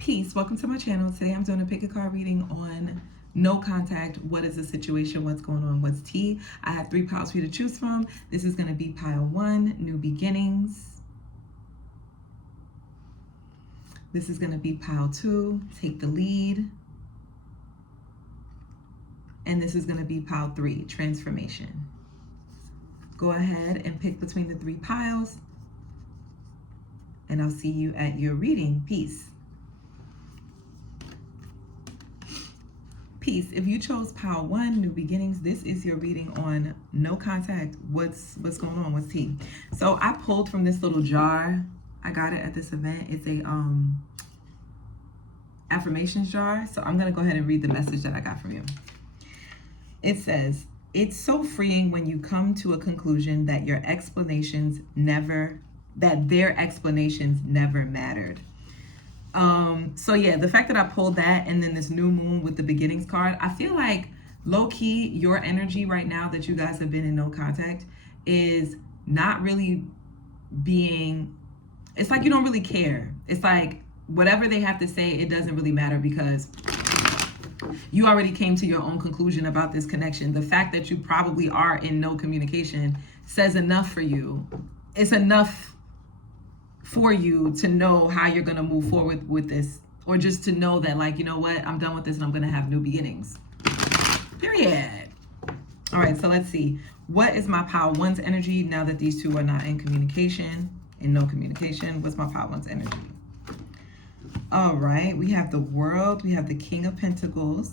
Peace, welcome to my channel. Today I'm doing a pick a card reading on no contact. What is the situation? What's going on? What's tea? I have 3 piles for you to choose from. This is going to be pile 1, new beginnings. This is going to be pile 2, take the lead. And this is going to be pile 3, transformation. Go ahead and pick between the 3 piles. And I'll see you at your reading. Peace. Peace. If you chose pile 1, new beginnings, this is your reading on no contact. What's going on? What's tea? So I pulled from this little jar. I got it at this event. It's a affirmations jar. So I'm gonna go ahead and read the message that I got from you. It says, "It's so freeing when you come to a conclusion that their explanations never mattered." So yeah, the fact that I pulled that and then this new moon with the beginnings card, I feel like low-key your energy right now that you guys have been in no contact is not really being, it's like you don't really care. It's like whatever they have to say, it doesn't really matter because you already came to your own conclusion about this connection. The fact that you probably are in no communication says enough for you. It's enough for you to know how you're going to move forward with this, or just to know that, like, you know what, I'm done with this and I'm going to have new beginnings. Period. All right, so let's see. What is my pile 1's energy now that these two are not in communication, in no communication? What's my pile 1's energy? All right, we have the World, we have the King of Pentacles,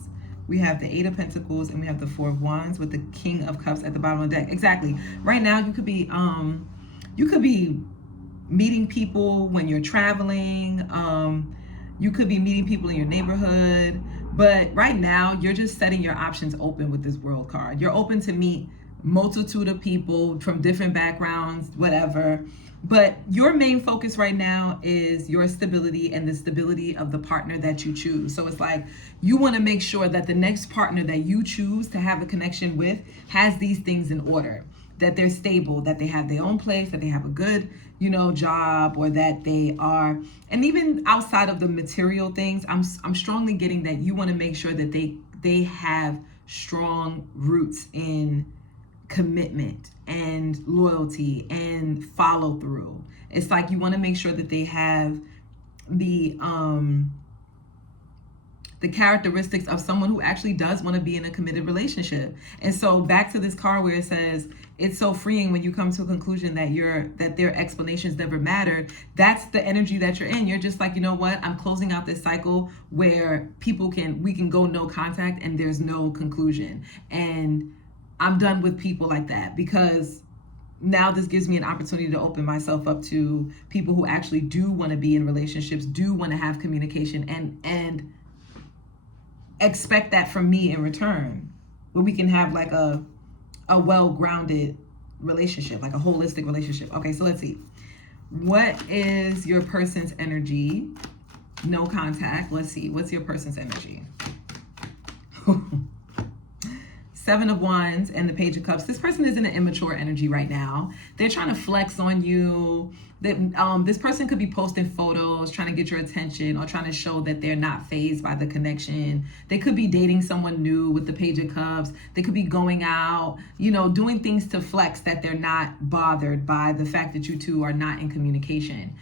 we have the 8 of Pentacles, and we have the 4 of Wands with the King of Cups at the bottom of the deck. Exactly. Right now, you could be meeting people when you're traveling. You could be meeting people in your neighborhood, but right now you're just setting your options open with this World card. You're open to meet multitude of people from different backgrounds, whatever, but your main focus right now is your stability and the stability of the partner that you choose. So it's like you want to make sure that the next partner that you choose to have a connection with has these things in order, that they're stable, that they have their own place, that they have a good, job, or that they are, and even outside of the material things, I'm strongly getting that you want to make sure that they have strong roots in commitment and loyalty and follow through. It's like you want to make sure that they have the characteristics of someone who actually does want to be in a committed relationship. And so back to this card where it says, it's so freeing when you come to a conclusion that their explanations never mattered. That's the energy that you're in. You're just like, you know what? I'm closing out this cycle where we can go no contact and there's no conclusion. And I'm done with people like that, because now this gives me an opportunity to open myself up to people who actually do want to be in relationships, do want to have communication, and expect that from me in return, where we can have like a well-grounded relationship, like a holistic relationship. Okay, so let's see. What is your person's energy? No contact. Let's see. What's your person's energy? 7 of Wands and the Page of Cups. This person is in an immature energy right now. They're trying to flex on you. This person could be posting photos, trying to get your attention, or trying to show that they're not fazed by the connection. They could be dating someone new with the Page of Cups. They could be going out, doing things to flex that they're not bothered by the fact that you two are not in communication.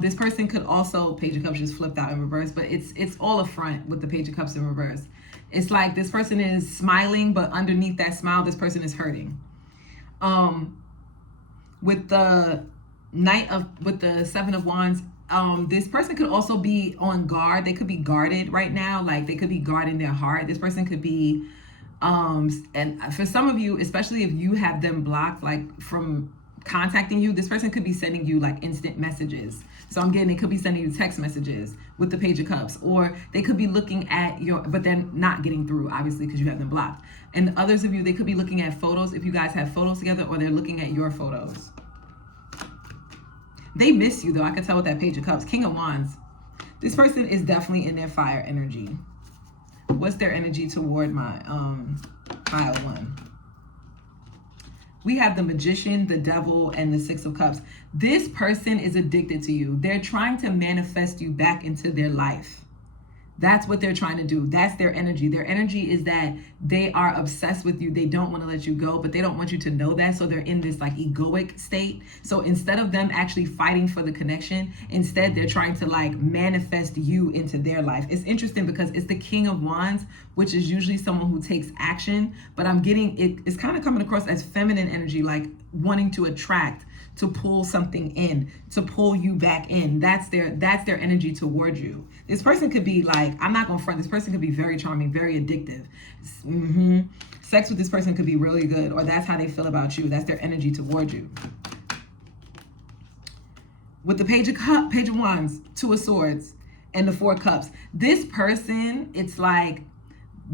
This person could also, Page of Cups just flipped out in reverse, but it's all a front with the Page of Cups in reverse. It's like this person is smiling, but underneath that smile, this person is hurting. With the with the 7 of Wands, this person could also be on guard. They could be guarded right now. Like they could be guarding their heart. This person could be, and for some of you, especially if you have them blocked, like from contacting you, this person could be sending you like instant messages. So I'm getting, they could be sending you text messages with the Page of Cups, or they could be looking at but they're not getting through, obviously, because you have them blocked. And others of you, they could be looking at photos if you guys have photos together, or they're looking at your photos. They miss you though. I can tell with that Page of Cups. King of Wands. This person is definitely in their fire energy. What's their energy toward my pile 1? We have the Magician, the Devil, and the Six of Cups. This person is addicted to you. They're trying to manifest you back into their life. That's what they're trying to do. That's their energy. Their energy is that they are obsessed with you. They don't want to let you go, but they don't want you to know that. So they're in this like egoic state. So instead of them actually fighting for the connection, instead they're trying to like manifest you into their life. It's interesting because it's the King of Wands, which is usually someone who takes action, but I'm getting it's kind of coming across as feminine energy, like wanting to attract, to pull something in, to pull you back in. That's their energy toward you. This person could be like, I'm not gonna front, this person could be very charming, very addictive. Sex with this person could be really good, or that's how they feel about you. That's their energy toward you. With the Page of Wands, Two of Swords, and the Four of Cups, this person, it's like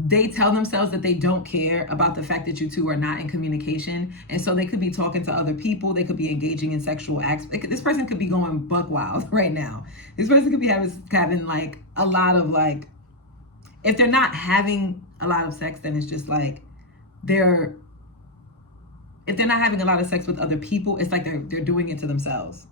they tell themselves that they don't care about the fact that you two are not in communication. And so they could be talking to other people. They could be engaging in sexual acts. This person could be going buck wild right now. This person could be having like a lot of like, if they're not having a lot of sex, then it's just like if they're not having a lot of sex with other people, it's like they're doing it to themselves.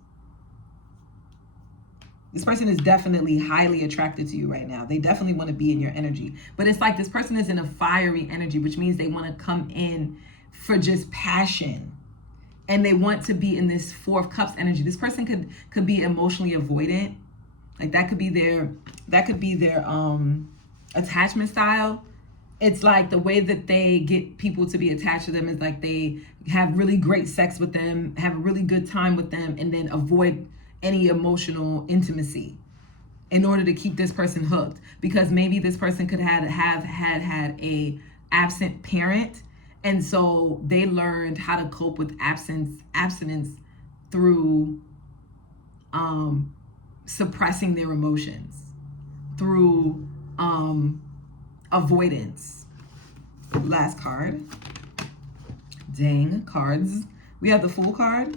This person is definitely highly attracted to you right now. They definitely want to be in your energy. But it's like this person is in a fiery energy, which means they want to come in for just passion. And they want to be in this Four of Cups energy. This person could be emotionally avoidant. Like that could be their attachment style. It's like the way that they get people to be attached to them is like they have really great sex with them, have a really good time with them, and then avoid any emotional intimacy in order to keep this person hooked, because maybe this person could have had a absent parent, and so they learned how to cope with abstinence through suppressing their emotions, through avoidance. Last card. Dang cards. We have the Fool card,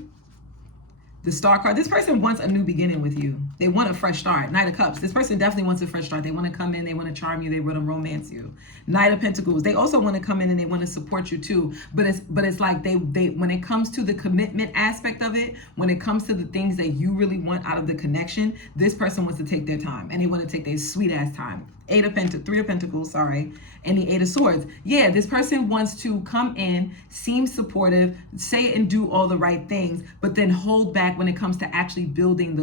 the Star card. This person wants a new beginning with you. They want a fresh start. Knight of Cups. This person definitely wants a fresh start. They want to come in. They want to charm you. They want to romance you. Knight of Pentacles. They also want to come in and they want to support you too. But it's like they when it comes to the commitment aspect of it, when it comes to the things that you really want out of the connection, this person wants to take their time, and they want to take their sweet ass time. Three of Pentacles, and the Eight of Swords. Yeah, this person wants to come in, seem supportive, say and do all the right things, but then hold back when it comes to actually building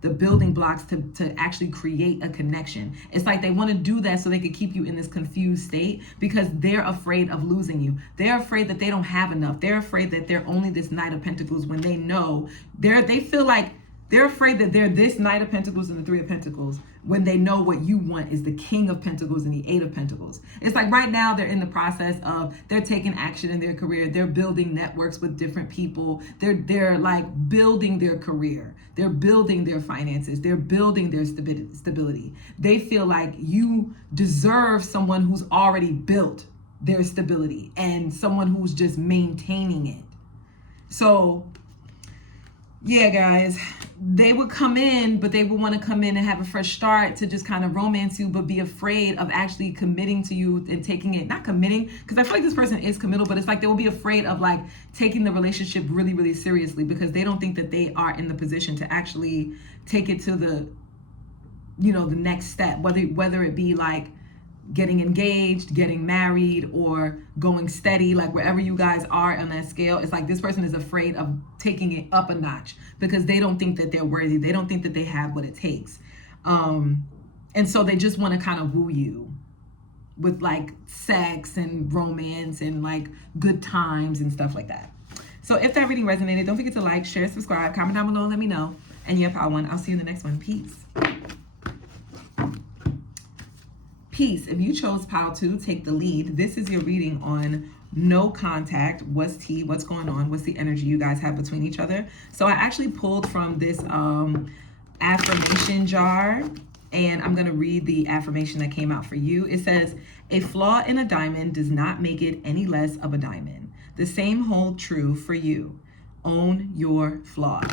the building blocks to actually create a connection. It's like they want to do that so they could keep you in this confused state because they're afraid of losing you. They're afraid that they don't have enough. They're afraid that they're only this Knight of Pentacles when they know they feel like they're afraid that they're this Knight of Pentacles and the Three of Pentacles when they know what you want is the King of Pentacles and the Eight of Pentacles. It's like right now they're in the process of, they're taking action in their career. They're building networks with different people. They're like building their career. They're building their finances. They're building their stability. They feel like you deserve someone who's already built their stability and someone who's just maintaining it. So yeah, guys, they would come in, but they would want to come in and have a fresh start to just kind of romance you, but be afraid of actually committing to you and taking it, not committing, because I feel like this person is committal, but it's like they will be afraid of like taking the relationship really, really seriously because they don't think that they are in the position to actually take it to the, the next step, whether it be like getting engaged, getting married, or going steady, like wherever you guys are on that scale. It's like this person is afraid of taking it up a notch because they don't think that they're worthy. They don't think that they have what it takes. And so they just want to kind of woo you with like sex and romance and like good times and stuff like that. So if that reading resonated, don't forget to like, share, subscribe, comment down below, let me know. And yeah, Power One, I'll see you in the next one. Peace. Peace. If you chose Power 2, take the lead. This is your reading on no contact. What's tea? What's going on? What's the energy you guys have between each other? So I actually pulled from this affirmation jar, and I'm going to read the affirmation that came out for you. It says, a flaw in a diamond does not make it any less of a diamond. The same hold true for you. Own your flaws.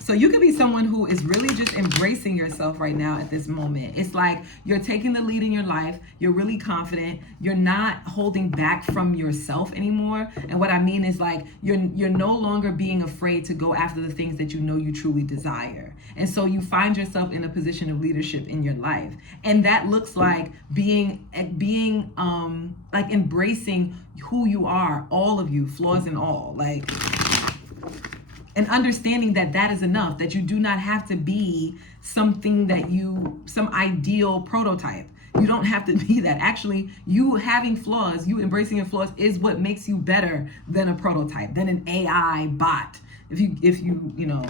So So you could be someone who is really just embracing yourself right now at this moment. It's like you're taking the lead in your life. You're really confident. You're not holding back from yourself anymore. And what I mean is like you're no longer being afraid to go after the things that you know you truly desire. And so you find yourself in a position of leadership in your life. And that looks like being like embracing who you are, all of you, flaws and all. Like, and understanding that that is enough, that you do not have to be something that some ideal prototype. You don't have to be that. Actually, you having flaws, you embracing your flaws is what makes you better than a prototype, than an AI bot. If you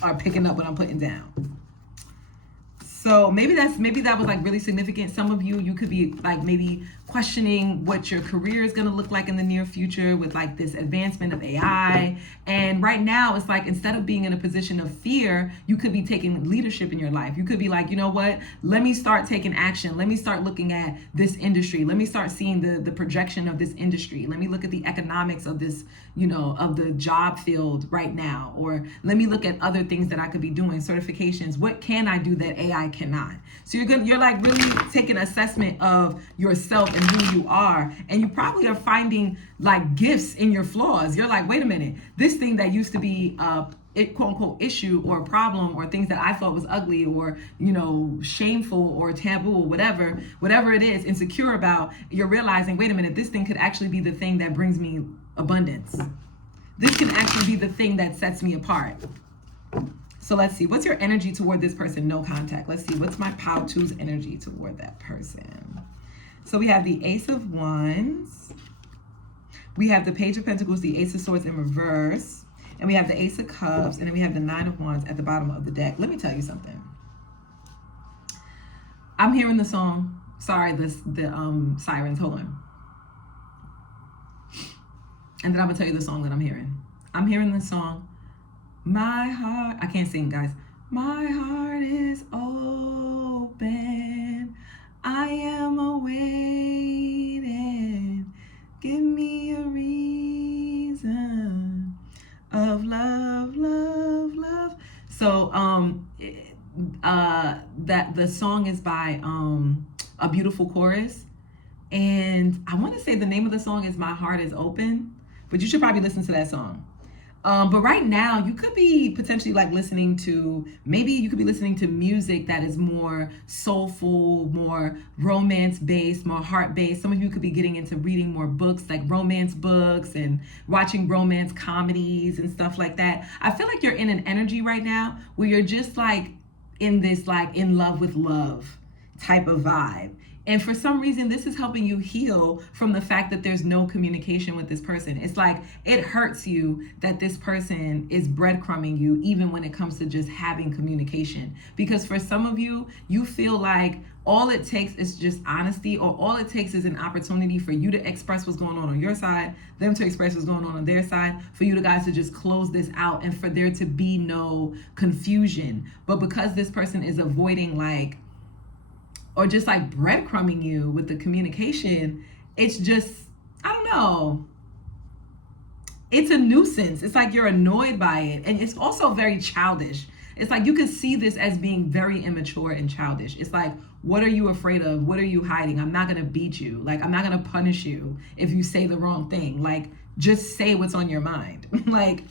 are picking up what I'm putting down. So maybe that was like really significant. Some of you could be like maybe questioning what your career is going to look like in the near future with like this advancement of AI. And right now it's like, instead of being in a position of fear, you could be taking leadership in your life. You could be like, you know what, let me start taking action. Let me start looking at this industry. Let me start seeing the projection of this industry. Let me look at the economics of this, of the job field right now. Or let me look at other things that I could be doing, certifications. What can I do that AI cannot? So you're like really taking assessment of yourself and who you are, and you probably are finding like gifts in your flaws. You're like, wait a minute, this thing that used to be quote unquote issue or problem, or things that I thought was ugly or shameful or taboo or whatever it is, insecure about, you're realizing, wait a minute, this thing could actually be the thing that brings me abundance. This can actually be the thing that sets me apart. So let's see, what's your energy toward this person? No contact. Let's see, what's my Pao-Tu's energy toward that person? So we have the Ace of Wands. We have the Page of Pentacles, the Ace of Swords in reverse. And we have the Ace of Cups. And then we have the Nine of Wands at the bottom of the deck. Let me tell you something. I'm hearing the song. Sorry, the sirens. Hold on. And then I'm going to tell you the song that I'm hearing. I'm hearing the song. My heart, I can't sing, guys. My heart is open. I am awaiting. Give me a reason of love, love, love. So, that the song is by A Beautiful Chorus, and I want to say the name of the song is My Heart is Open, but you should probably listen to that song. But right now, you could be potentially like listening to, maybe you could be listening to music that is more soulful, more romance-based, more heart-based. Some of you could be getting into reading more books, like romance books, and watching romance comedies and stuff like that. I feel like you're in an energy right now where you're just like in this like in love with love type of vibe. And for some reason, this is helping you heal from the fact that there's no communication with this person. It's like it hurts you that this person is breadcrumbing you, even when it comes to just having communication. Because for some of you, you feel like all it takes is just honesty, or all it takes is an opportunity for you to express what's going on your side, them to express what's going on their side, for you guys to just close this out and for there to be no confusion. But because this person is avoiding like, or just like breadcrumbing you with the communication, it's just, I don't know. It's a nuisance. It's like you're annoyed by it. And it's also very childish. It's like you could see this as being very immature and childish. It's like, what are you afraid of? What are you hiding? I'm not gonna beat you. Like, I'm not gonna punish you if you say the wrong thing. Like, just say what's on your mind. Like,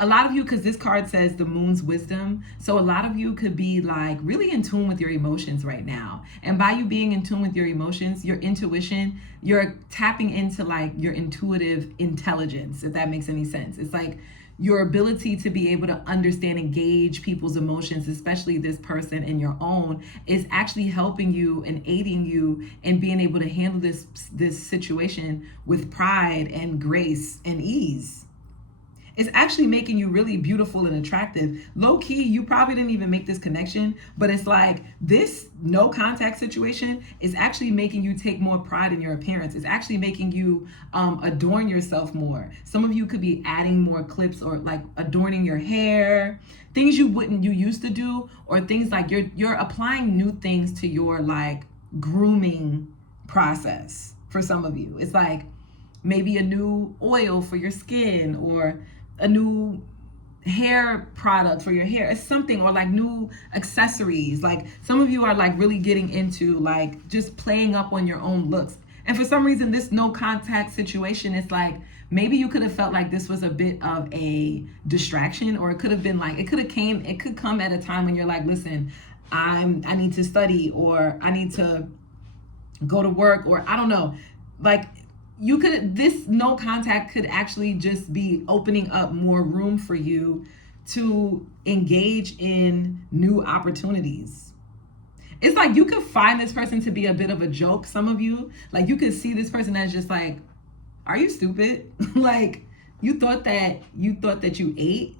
a lot of you, because this card says the moon's wisdom, so a lot of you could be like really in tune with your emotions right now. And by you being in tune with your emotions, your intuition, you're tapping into like your intuitive intelligence, if that makes any sense. It's like your ability to be able to understand and gauge people's emotions, especially this person and your own, is actually helping you and aiding you in being able to handle this situation with pride and grace and ease. It's actually making you really beautiful and attractive. Low key, you probably didn't even make this connection, but it's like this no contact situation is actually making you take more pride in your appearance. It's actually making you adorn yourself more. Some of you could be adding more clips or like adorning your hair, things you used to do, or things like you're applying new things to your like grooming process. For some of you, it's like maybe a new oil for your skin, or a new hair product for your hair. It's something, or like new accessories. Like some of you are like really getting into like just playing up on your own looks. And for some reason, this no contact situation is like, maybe you could have felt like this was a bit of a distraction, or it could have been like, it could come at a time when you're like, listen, I need to study, or I need to go to work, or I don't know. Like this no contact could actually just be opening up more room for you to engage in new opportunities. It's like you could find this person to be a bit of a joke. Some of you, like you could see this person as just like, are you stupid? Like you thought that you ate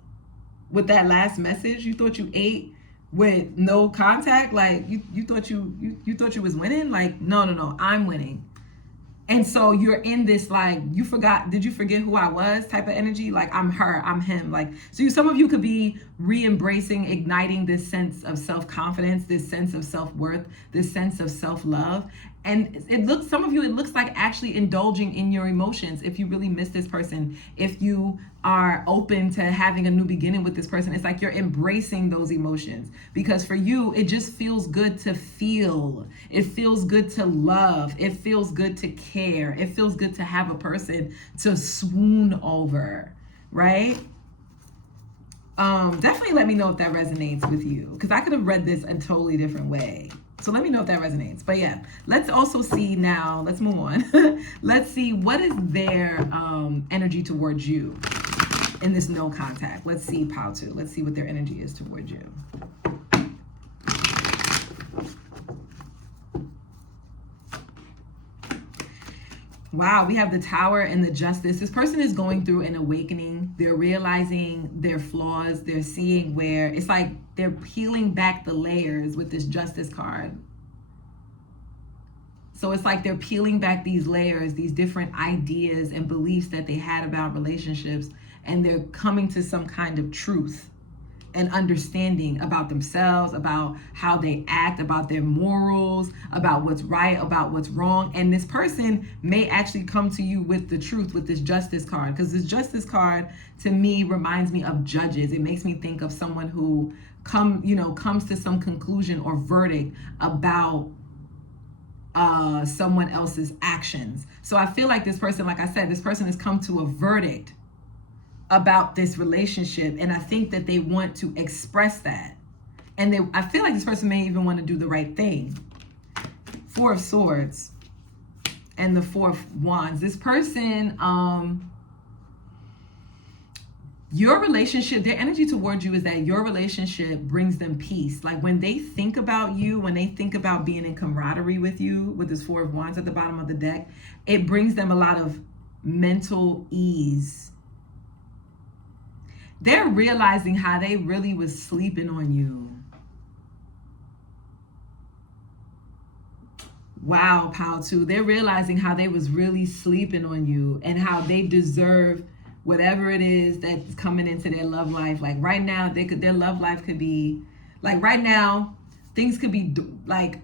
with that last message. You thought you ate with no contact. Like you thought you was winning. Like no, I'm winning. And so you're in this like, did you forget who I was type of energy? Like I'm her, I'm him. Like, so some of you could be re-embracing, igniting this sense of self-confidence, this sense of self-worth, this sense of self-love. And it looks like actually indulging in your emotions. If you really miss this person, if you are open to having a new beginning with this person, it's like you're embracing those emotions, because for you, it just feels good to feel. It feels good to love. It feels good to care. It feels good to have a person to swoon over, right? Definitely let me know if that resonates with you, because I could have read this a totally different way. So let me know if that resonates. But yeah, let's also see now, let's move on. Let's see, what is their energy towards you in this no contact? Let's see, Pile 2. Let's see what their energy is towards you. Wow, we have the Tower and the Justice. This person is going through an awakening. They're realizing their flaws. They're seeing where it's like they're peeling back the layers with this Justice card. So it's like they're peeling back these layers, these different ideas and beliefs that they had about relationships, and they're coming to some kind of truth and understanding about themselves, about how they act, about their morals, about what's right, about what's wrong. And this person may actually come to you with the truth with this Justice card, because this Justice card to me reminds me of judges. It makes me think of someone who comes to some conclusion or verdict about someone else's actions. So I feel like this person, like I said, this person has come to a verdict about this relationship, and I think that they want to express that. And I feel like this person may even want to do the right thing. 4 of Swords and the 4 of Wands. This person, your relationship, their energy towards you is that your relationship brings them peace. Like when they think about you, when they think about being in camaraderie with you, with this 4 of Wands at the bottom of the deck, it brings them a lot of mental ease. They're realizing how they really was sleeping on you. Wow, Pile 2. They're realizing how they was really sleeping on you, and how they deserve whatever it is that's coming into their love life. Like right now, their love life could be, like right now, things could be like,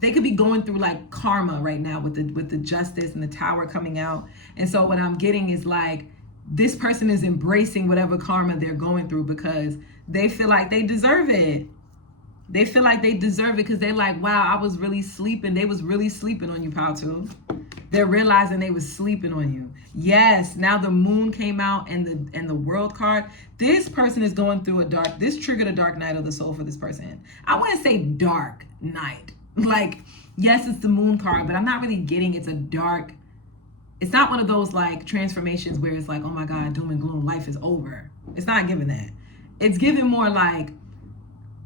they could be going through like karma right now with the Justice and the Tower coming out. And so what I'm getting is like, this person is embracing whatever karma they're going through, because they feel like they deserve it. They feel like they deserve it because they're like, wow, I was really sleeping. They was really sleeping on you, Pile 2. They're realizing they was sleeping on you. Yes, now the Moon came out and the World card. This person is going through this triggered a dark night of the soul for this person. I want to say dark night. Like, yes, it's the Moon card, but I'm not really getting it's not one of those like transformations where it's like, oh my God, doom and gloom, life is over. It's not giving that. It's giving more like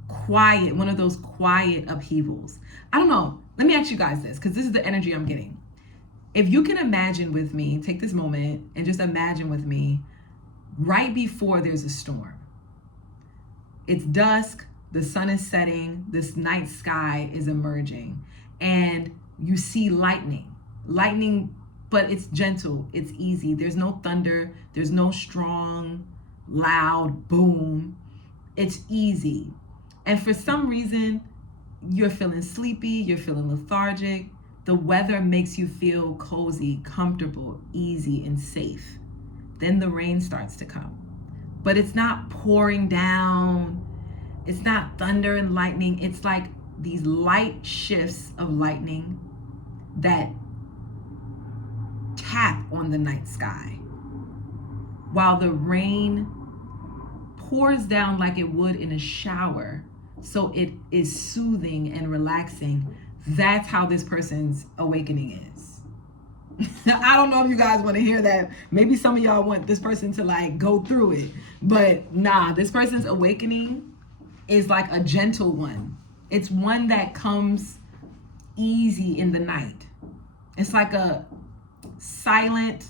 quiet, one of those quiet upheavals. I don't know. Let me ask you guys this, because this is the energy I'm getting. If you can imagine with me, take this moment and just imagine with me right before there's a storm. It's dusk, the sun is setting, this night sky is emerging, and you see lightning, but it's gentle, it's easy. There's no thunder, there's no strong, loud boom. It's easy. And for some reason, you're feeling sleepy, you're feeling lethargic. The weather makes you feel cozy, comfortable, easy, and safe. Then the rain starts to come. but it's not pouring down. It's not thunder and lightning. It's like these light shifts of lightning that tap on the night sky while the rain pours down like it would in a shower. So it is soothing and relaxing. That's how this person's awakening is. I don't know if you guys want to hear that. Maybe some of y'all want this person to like go through it. But nah, this person's awakening is like a gentle one. It's one that comes easy in the night. It's like a silent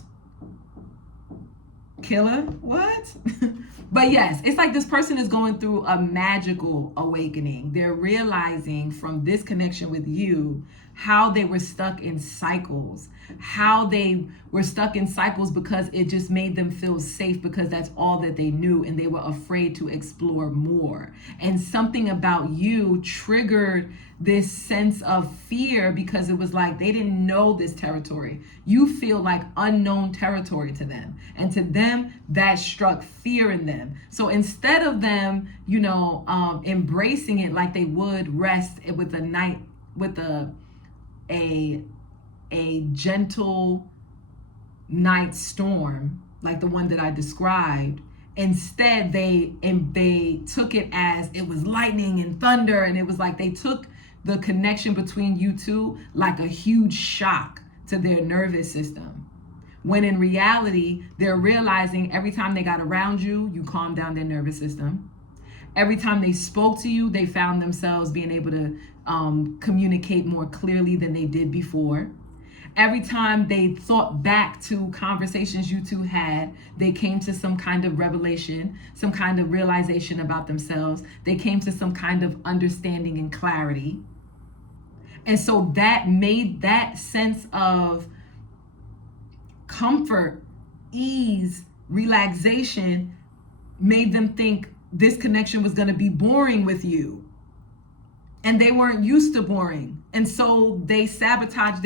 killer. What? But yes, it's like this person is going through a magical awakening. They're realizing from this connection with you how they were stuck in cycles, how they were stuck in cycles because it just made them feel safe because that's all that they knew and they were afraid to explore more. And something about you triggered this sense of fear because it was like they didn't know this territory. You feel like unknown territory to them. And to them, that struck fear in them. So instead of them, embracing it like they would rest with a gentle night storm, like the one that I described, instead they took it as it was lightning and thunder, and it was like they took the connection between you two like a huge shock to their nervous system. When in reality, they're realizing every time they got around you, you calmed down their nervous system. Every time they spoke to you, they found themselves being able to communicate more clearly than they did before. Every time they thought back to conversations you two had, they came to some kind of revelation, some kind of realization about themselves. They came to some kind of understanding and clarity. And so that made that sense of comfort, ease, relaxation, made them think this connection was going to be boring with you. And they weren't used to boring. And so they sabotaged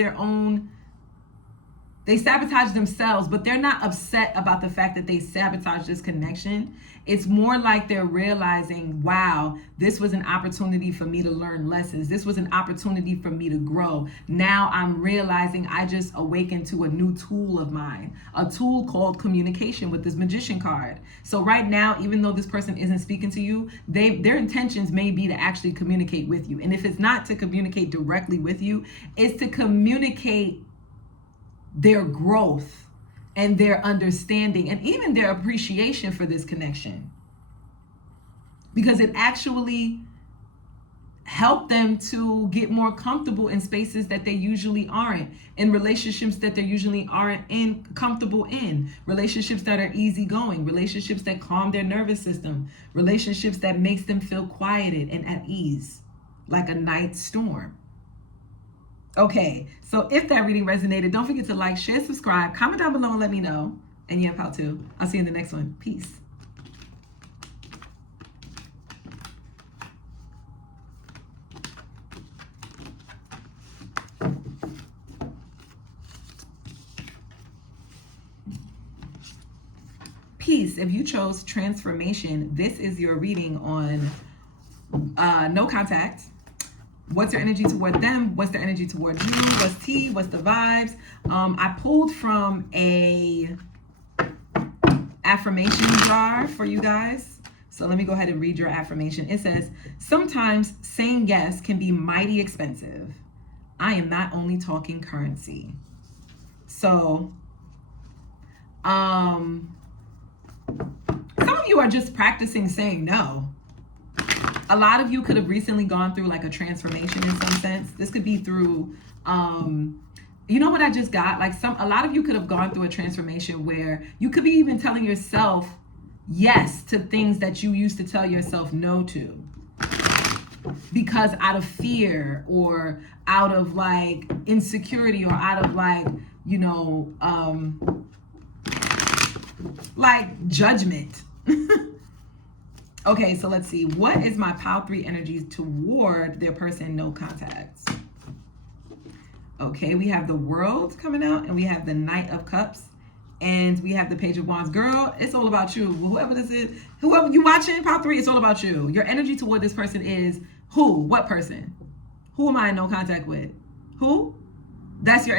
themselves, but they're not upset about the fact that they sabotaged this connection. It's more like they're realizing, wow, this was an opportunity for me to learn lessons. This was an opportunity for me to grow. Now I'm realizing I just awakened to a new tool of mine, a tool called communication with this Magician card. So right now, even though this person isn't speaking to you, their intentions may be to actually communicate with you. And if it's not to communicate directly with you, it's to communicate their growth and their understanding and even their appreciation for this connection, because it actually helped them to get more comfortable in spaces that they usually aren't, in relationships that they usually aren't comfortable in, relationships that are easygoing, relationships that calm their nervous system, relationships that makes them feel quieted and at ease, like a night storm. Okay, so if that reading resonated, don't forget to like, share, subscribe, comment down below and let me know. And yeah, how to. I'll see you in the next one. Peace. Peace. If you chose transformation, this is your reading on no contact. What's their energy toward them? What's their energy toward you? What's tea? What's the vibes? I pulled from a affirmation jar for you guys. So let me go ahead and read your affirmation. It says, sometimes saying yes can be mighty expensive. I am not only talking currency. So, some of you are just practicing saying no. A lot of you could have recently gone through like a transformation in some sense. This could be through, you know what I just got? Like a lot of you could have gone through a transformation where you could be even telling yourself yes to things that you used to tell yourself no to. Because out of fear or out of like insecurity or out of like, like judgment. Okay, so let's see. What is my pile 3 energies toward their person no contacts? Okay, we have the World coming out and we have the Knight of Cups And we have the Page of Wands. Girl, it's all about you. Whoever this is, whoever you watching, pile 3, it's all about you. Your energy toward this person is who? What person? Who am I in no contact with? Who? That's your